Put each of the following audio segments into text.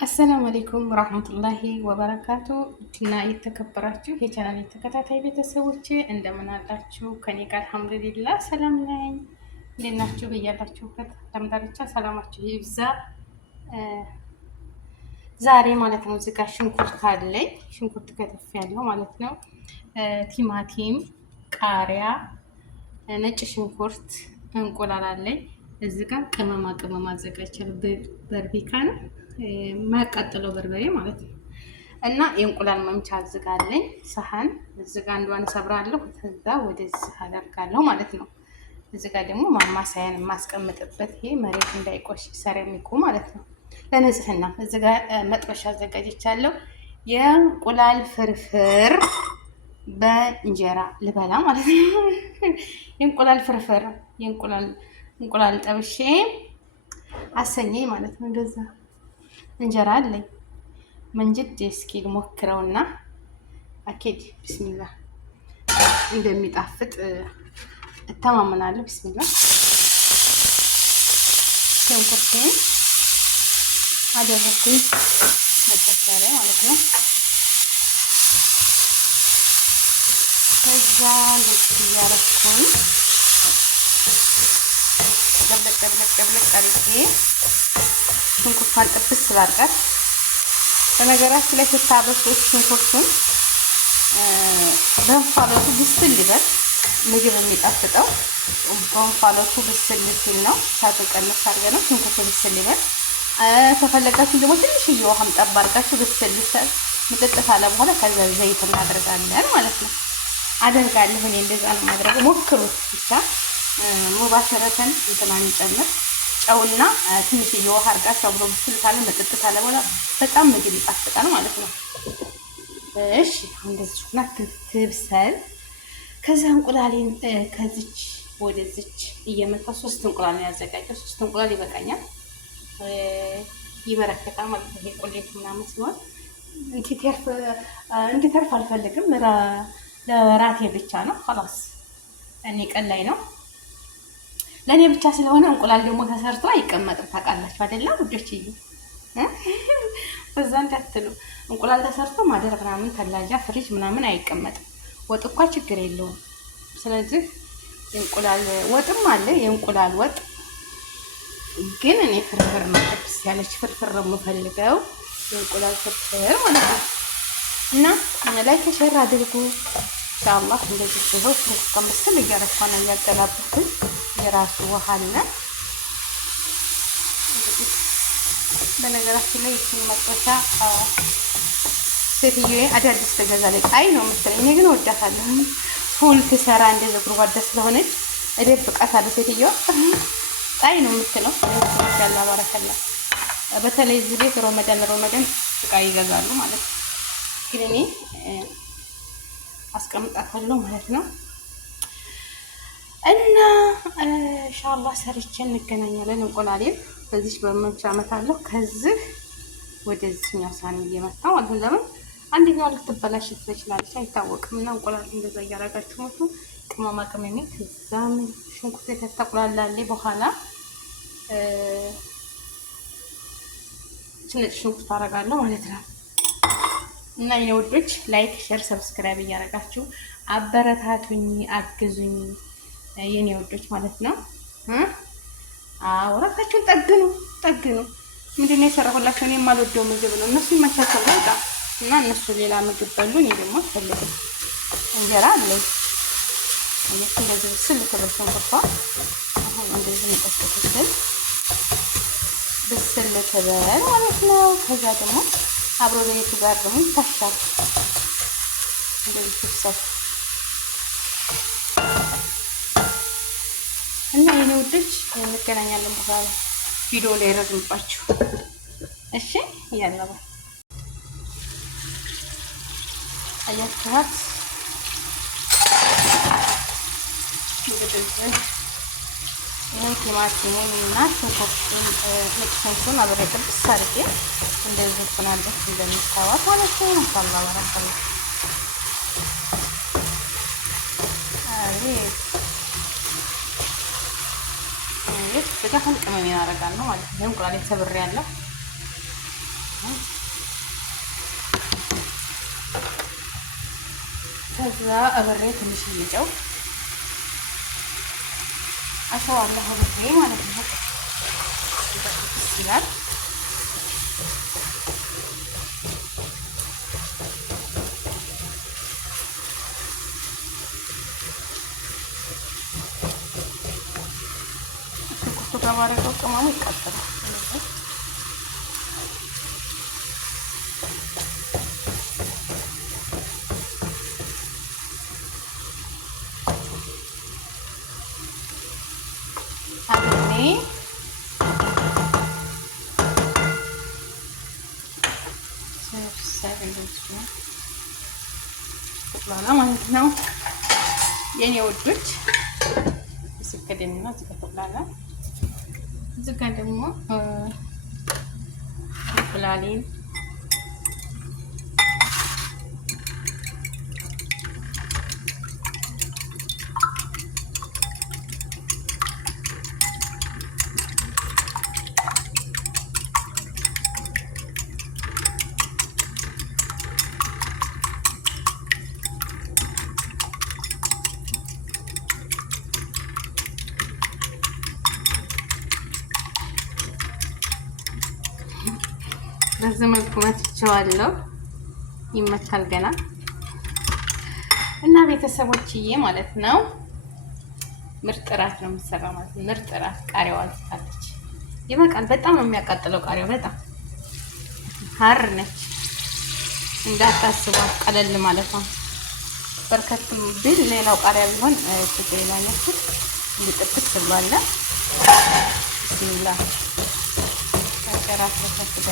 አሰላሙ አለይኩም ወራህመቱላሂ ወበረካቱ እና የተከበራችሁ የቻናል ተከታታይ ቤተሰቦቼ እንደምን አላችሁ? ከኔ ጋር አልሐምዱሊላህ ሰላም ነኝ። እንዴት ናችሁ? በያላችሁበት ዓለም ዳርቻ ሰላማችሁ ይብዛ። ዛሬ ማለት ነው እዚህ ጋር ሽንኩርት አለኝ። ሽንኩርት ከተፍ ያለው ማለት ነው። ቲማቲም፣ ቃሪያ፣ ነጭ ሽንኩርት፣ እንቁላል አለኝ። እዚህ ጋር ቅመማ አዘጋጅቻለሁ። በርቢካ ነው የማያቃጥለው በርበሬ ማለት ነው። እና የእንቁላል መምቻ አዝጋለኝ ሰሃን እዚህ ጋር አንዷን ሰብራለሁ። ከዛ ወደዚህ አደርጋለሁ ማለት ነው። እዚህ ጋር ደግሞ ማማሳያን የማስቀምጥበት ይሄ መሬት እንዳይቆሽ ሰራሚኩ ማለት ነው ለንጽህና። እዚህ ጋር መጥበሻ አዘጋጅቻለሁ። የእንቁላል ፍርፍር በእንጀራ ልበላ ማለት ነው። የእንቁላል ፍርፍር እንቁላል ጠብሼ አሰኘኝ ማለት ነው። እንደዛ እንጀራ አለኝ። መንጅድ እስኪ ሞክረውና አኬድ ቢስሚላ እንደሚጣፍጥ እተማመናለሁ። ቢስሚላ ሽንኩርቴን አደረኩኝ መጥበሻ ላይ ማለት ነው። ከዛ እንደዚህ እያረኩኝ ደብለቅ አድርጌ ሽንኩርቷን ጥብስ ስላርጋት። በነገራችን ላይ ስታበስሉት ሽንኩርቱን በእንፋሎቱ ብስል ይበል። ምግብ የሚጣፍጠው በእንፋሎቱ ብስል ሲል ነው። እሳቱ ቀንስ አድርገን ነው ሽንኩርቱ ብስል ይበል። ከፈለጋችሁ ደግሞ ትንሽዬ ውሃም ጠብ አድርጋችሁ ብስል ይሰል ምጥጥ ካለ በኋላ ከዛ ዘይት እናደርጋለን ማለት ነው። አደርጋለሁ እኔ እንደዛ ነው ማድረግ። ሞክሩት ብቻ ሙባሸረተን እንትናን ጨምር ጨውና ትንሽዬ ውሃ አድርጋችሁ አብሮ ብስል ካለ መጥጥ ካለ በኋላ በጣም ምግብ ይጣፍጣል ማለት ነው። እሺ እንደዚህ ሁላ ትብሰል። ከዛ እንቁላሌን ከዚች ወደዚች እየመታው 3 እንቁላል ነው ያዘጋጀው። 3 እንቁላል ይበቃኛል፣ ይበረከታል ማለት ነው። ይሄ ቁሌት ምናምን ሲሆን እንዲተርፍ አልፈልግም። ለራቴ ብቻ ነው خلاص። እኔ ቀን ላይ ነው ለኔ ብቻ ስለሆነ እንቁላል ደግሞ ተሰርቶ አይቀመጥም። ታውቃላችሁ አይደለም ውዶችዬ? በዛ እንዳትሉ እንቁላል ተሰርቶ ማደር ምናምን ተላጃ ፍሪጅ ምናምን አይቀመጥም። ወጥ እንኳን ችግር የለውም። ስለዚህ እንቁላል ወጥም አለ የእንቁላል ወጥ፣ ግን እኔ ፍርፍር ነው ጥብስ ያለች ፍርፍር ነው የምፈልገው፣ የእንቁላል ፍርፍር ማለት ነው። እና ላይክ ሼር አድርጉ ኢንሻአላህ። እንደዚህ ሲሆን ከምስል እያረፋና እያገላበጥኩኝ የራሱ ውሃ አለ። በነገራችን ላይ ይህችን መጥበሻ ሴትዮዬ አዳዲስ ተገዛለች። አይ ነው የምትለኝ፣ እኔ ግን ወዳታለሁ። ፉል ትሰራ እንደዚህ ጉርጓዳ ስለሆነች እደብቃታለሁ። ሴትዮዋ ጣይ ነው የምትለው። ያላ ባረከላ። በተለይ እዚህ ቤት ረመዳን እቃ ይገዛሉ ማለት ነው። ግን እኔ አስቀምጣታለሁ ማለት ነው። እና ኢንሻአላህ ሰርቼ እንገናኛለን። እንቁላሌን በዚህ በመምቻ አመታለሁ። ከዚህ ወደዚህኛው ሳህን እየመታ ማለት ነው። ለምን አንደኛው ልትበላሽ ትችላለች አይታወቅም። እና እንቁላል እንደዛ እያደረጋችሁ ሞቱ ቅመማ ቅመሜ ከዛም ሽንኩርት ከተቆላላለኝ በኋላ ነጭ ሽንኩርት አደርጋለሁ ማለት ነው። እና የኔ ውዶች ላይክ፣ ሼር፣ ሰብስክራይብ እያደረጋችሁ አበረታቱኝ፣ አግዙኝ የኔ ውዶች ማለት ነው። ራሳችሁን ጠግኑ። ምንድነው የሰራሁላችሁ? እኔ የማልወደው ምግብ ነው። እነሱ ይመቻቸው በቃ። እና እነሱ ሌላ ምግብ በሉ፣ እኔ ደግሞ አልፈልግም። እንጀራ አለኝ እንደዚህ ብስል ሽንኩርቷ አሁን እንደዚህ እንጠብቅልን ብስል ትበል ማለት ነው። ከዛ ደግሞ አብሮ ዘይቱ ጋር ደግሞ ይታሻል እንደዚህ ትብሰል። እና የኔ ውዶች እንገናኛለን በኋላ ቪዲዮ ላይ ረዝምባችሁ። እሺ ያለው አያችኋት ይሄን ቲማቲሙን እና ሽንኩርቱን ነጭ ሽንኩርቱን አብሬ ጥብስ አድርጌ እንደዚህ ትናለች እንደምታዋት ማለት ነው። እንኳን ባረከለ ስጋ ቅመም ያደርጋለሁ ማለት ነው። እንቁላል ሰብሬ ያለው ከዛ አብሬ ትንሽ ጨው አሸዋለሁ አብሬ ማለት ነው። ይላል ሽንኩርቱ ጋር ማድረገው ቅመሙ ይቃጠላል። ማለት ነው የኔ ወዶች ስከደንና ዝከተላላ ዝጋ ደግሞ እንቁላሌን በዚህ መልኩ መትቼዋለሁ። ይመታል ገና እና ቤተሰቦችዬ ማለት ነው። ምርጥ እራት ነው የምትሰራው ማለት ነው። ምርጥ እራት ቃሪያዋ ትታለች። ይበቃል። በጣም ነው የሚያቃጥለው ቃሪያው። በጣም ሀር ነች እንዳታስቧት፣ ቀለል ማለት ነው። በርከትም ቢል ሌላው ቃሪያ ቢሆን ችግር የለውም። እንዲጥብስ ብሏል። ቢስሚላህ ከራት ተፈስዳ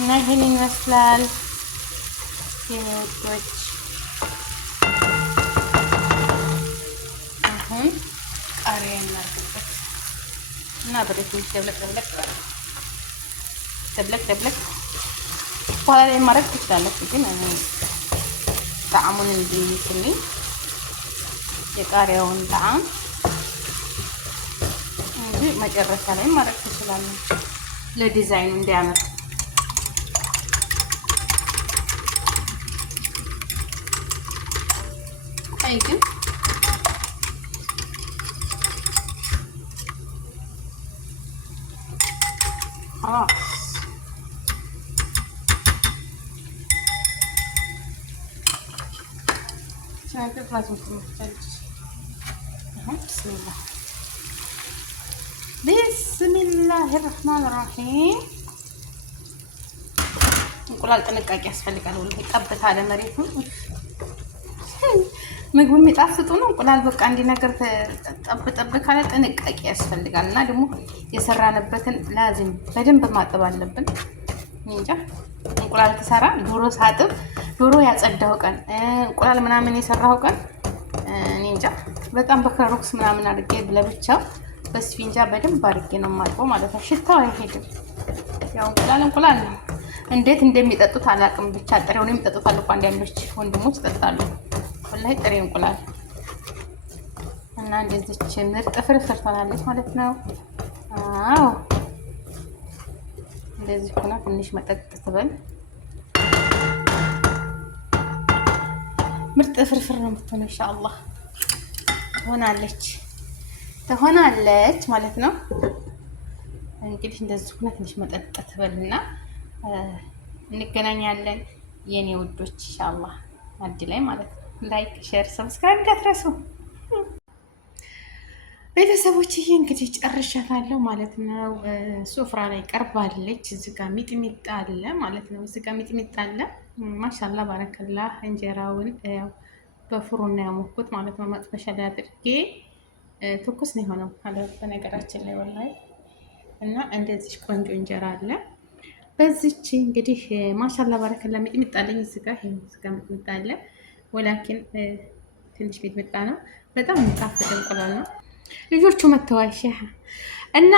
እና ይሄን ይመስላል የወዶች። አሁን ቃሪያ እናድርግበት እና ብሬት ደብለቅ በኋላ ላይ ማድረግ ትችላለች፣ ግን ጣዕሙን እንዲይዝልኝ የቃሪያውን ጣዕም እንጂ መጨረሻ ላይ ማድረግ ትችላለች ለዲዛይኑ እንዲያምር። ግን ቢስሚላህ ረህማን ረሂም። እንቁላል ጥንቃቄ ያስፈልጋል። ወላሂ ጠብታ ለመሬቱ ምግቡ የሚጣፍጡ ነው። እንቁላል በቃ እንዲህ ነገር ጠብ ካለ ጥንቃቄ ያስፈልጋል። እና ደግሞ የሰራንበትን ላዚም በደንብ ማጠብ አለብን። እንጃ እንቁላል ተሰራ ዶሮ ሳጥብ ዶሮ ያጸዳው ቀን እንቁላል ምናምን የሰራው ቀን እኔ እንጃ በጣም በክሮክስ ምናምን አድርጌ ለብቻው በስፊንጃ በደንብ አድርጌ ነው የማጥበው ማለት ነው። ሽታው አይሄድም። ያው እንቁላል ነው። እንዴት እንደሚጠጡት አላውቅም። ብቻ ጥሬውን የሚጠጡት አሉ እኮ አንዳንዶች ወንድሞች ይጠጣሉ። ወላሂ ጥሬ እንቁላል እና እንደዚች ምርጥ ፍርፍር ትሆናለች ማለት ነው። አዎ እንደዚህ ሆና ትንሽ መጠጥ ትበል። ምርጥ ፍርፍር ነው የምትሆነው። ኢንሻአላህ ትሆናለች ማለት ነው። እንግዲህ እንደዚህ ሆና ትንሽ መጠጥ ትበልና እንገናኛለን የኔ ውዶች ኢንሻአላህ አዲ ላይ ማለት ነው። ላይክ ሼር ሰብስክራይብ እንዳትረሱ ቤተሰቦች። ይሄ እንግዲህ ጨርሻታለሁ ማለት ነው። ሱፍራ ላይ ቀርባለች። እዚህ ጋር ሚጥሚጣ አለ ማለት ነው። እዚህ ጋር ሚጥሚጣ አለ። ማሻአላ ባረከላ። እንጀራውን በፍሩን ነው ያሞኩት ማለት ነው። መጥበሻ ላይ አድርጌ ትኩስ ነው የሆነው በነገራችን ላይ ወላሂ። እና እንደዚህ ቆንጆ እንጀራ አለ። በዚች እንግዲህ ማሻአላ ባረከላ ሚጥሚጣ አለኝ። እዚህ ጋር ሚጥሚጣ አለ። ወላኪን ትንሽ ሚጥሚጣ ነው። በጣም የሚጣፍጥ እንቁላል ነው። ልጆቹ መተዋሻ እና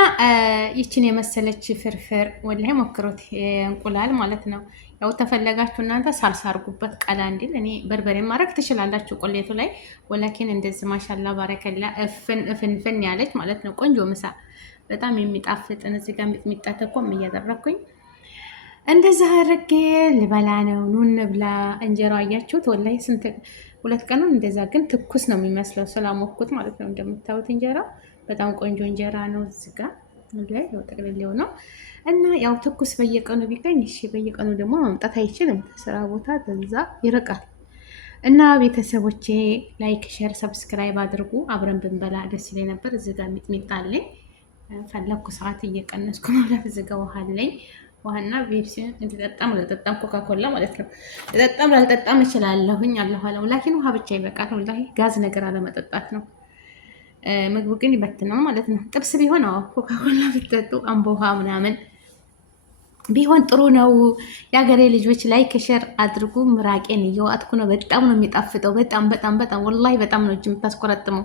ይችን የመሰለች ፍርፍር ወላሂ ሞክሮት እንቁላል ማለት ነው። ያው ተፈለጋችሁ እናንተ ሳልሳ አድርጉበት ቀላ እንዲል። እኔ በርበሬ ማድረግ ትችላላችሁ ቆሌቱ ላይ። ወላኪን እንደዚህ ማሻላ ባረከላ እፍንፍን ያለች ማለት ነው። ቆንጆ ምሳ በጣም የሚጣፍጥን እዚህ ጋር ሚጥሚጣ ተኮም እያደረኩኝ እንደዛ አድርጌ ልበላ ነው። ኑ እንብላ። እንጀራ አያችሁት? ወላሂ ስንት 2 ቀኑን እንደዛ፣ ግን ትኩስ ነው የሚመስለው ስላሞኩት ማለት ነው። እንደምታዩት እንጀራ በጣም ቆንጆ እንጀራ ነው። እዚህ ጋር ላይ ያው ጠቅልሌው ነው እና ያው ትኩስ በየቀኑ ቢገኝ እሺ። በየቀኑ ደግሞ ማምጣት አይችልም፣ ስራ ቦታ ተዛ ይርቃል። እና ቤተሰቦቼ ላይክ፣ ሼር፣ ሰብስክራይብ አድርጉ። አብረን ብንበላ ደስ ይለኝ ነበር። እዚህ ጋር ሚጥሚጣ አለኝ። ፈለኩ ሰዓት እየቀነስኩ ማለት እዚህ ጋር ውሃ አለኝ። ውሃና ቤፕሲ እንድጠጣም ላልጠጣም ኮካኮላ ማለት ነው። ልጠጣም ላልጠጣም እችላለሁኝ። አለሁ አለው። ላኪን ውሃ ብቻ ይበቃል። ወላሂ ጋዝ ነገር አለመጠጣት ነው። ምግቡ ግን ይበትነው ማለት ነው። ጥብስ ቢሆን አዎ ኮካኮላ ብትጠጡ አምቦ ውሃ ምናምን ቢሆን ጥሩ ነው። የሀገሬ ልጆች ላይክ ሼር አድርጉ። ምራቄን እየዋጥኩ ነው። በጣም ነው የሚጣፍጠው። በጣም በጣም በጣም ወላሂ በጣም ነው እጅ የምታስቆረጥመው።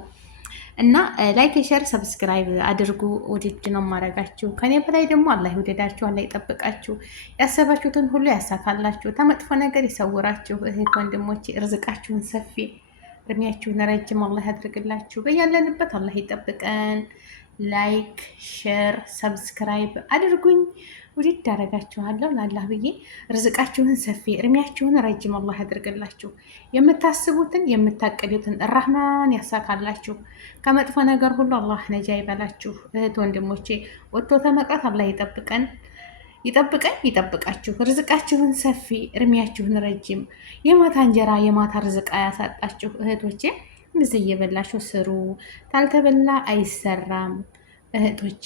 እና ላይክ ሼር ሰብስክራይብ አድርጉ። ውድድ ነው ማረጋችሁ። ከኔ በላይ ደግሞ አላህ ይውደዳችሁ፣ አላህ ይጠብቃችሁ፣ ያሰባችሁትን ሁሉ ያሳካላችሁ፣ ተመጥፎ ነገር ይሰውራችሁ። እህት ወንድሞቼ እርዝቃችሁን ሰፊ እድሜያችሁን ረጅም አላህ ያድርግላችሁ። በያለንበት አላህ ይጠብቀን። ላይክ ሼር ሰብስክራይብ አድርጉኝ። ውድድ አደርጋችኋለሁ ላላህ ብዬ። ርዝቃችሁን ሰፊ እድሜያችሁን ረጅም አላህ ያድርግላችሁ። የምታስቡትን የምታቀዱትን ራህማን ያሳካላችሁ። ከመጥፎ ነገር ሁሉ አላህ ነጃ ይበላችሁ። እህት ወንድሞቼ ወጥቶ ተመቅረት አላህ ይጠብቀን ይጠብቃችሁ። ርዝቃችሁን ሰፊ እድሜያችሁን ረጅም። የማታ እንጀራ የማታ ርዝቃ ያሳጣችሁ እህቶቼ። እንደዚህ እየበላችሁ ስሩ። ታልተበላ አይሰራም እህቶቼ።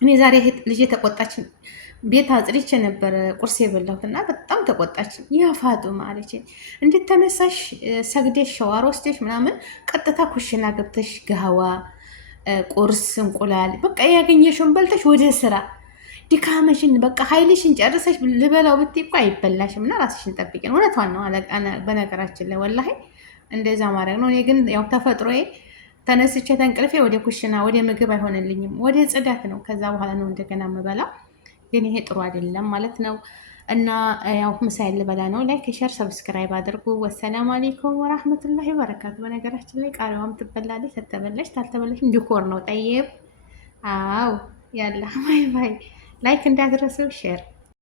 እኔ ዛሬ ልጄ ተቆጣች። ቤት አጽድቼ ነበር ቁርስ የበላሁት እና በጣም ተቆጣች። ያ ፋጡማ አለችኝ፣ እንዴት ተነሳሽ ሰግደሽ ሸዋር ወስደሽ ምናምን ቀጥታ ኩሽና ገብተሽ ገህዋ፣ ቁርስ፣ እንቁላል በቃ ያገኘሽውን በልተሽ ወደ ስራ ድካመሽን በቃ ኃይልሽን ጨርሰሽ ልበላው ብትይ እኮ አይበላሽም። እና ራስሽን ጠብቂን። እውነቷን ነው። በነገራችን ላይ ወላሂ እንደዛ ማድረግ ነው። እኔ ግን ያው ተፈጥሮዬ ተነስቼ ተንቅልፌ ወደ ኩሽና ወደ ምግብ አይሆንልኝም፣ ወደ ጽዳት ነው። ከዛ በኋላ ነው እንደገና የምበላ። ግን ይሄ ጥሩ አይደለም ማለት ነው። እና ያው ምሳዬን ልበላ ነው። ላይክ ሼር ሰብስክራይብ አድርጉ። ወሰላም አለይኩም ወራህመቱላሂ ወበረካቱ። በነገራችን ላይ ቃሪያዋም ትበላለች፣ ተተበለች ታልተበለች እንዲኮር ነው ጠይብ። አው ያላ ባይ ባይ። ላይክ እንዳትረሱ ሼር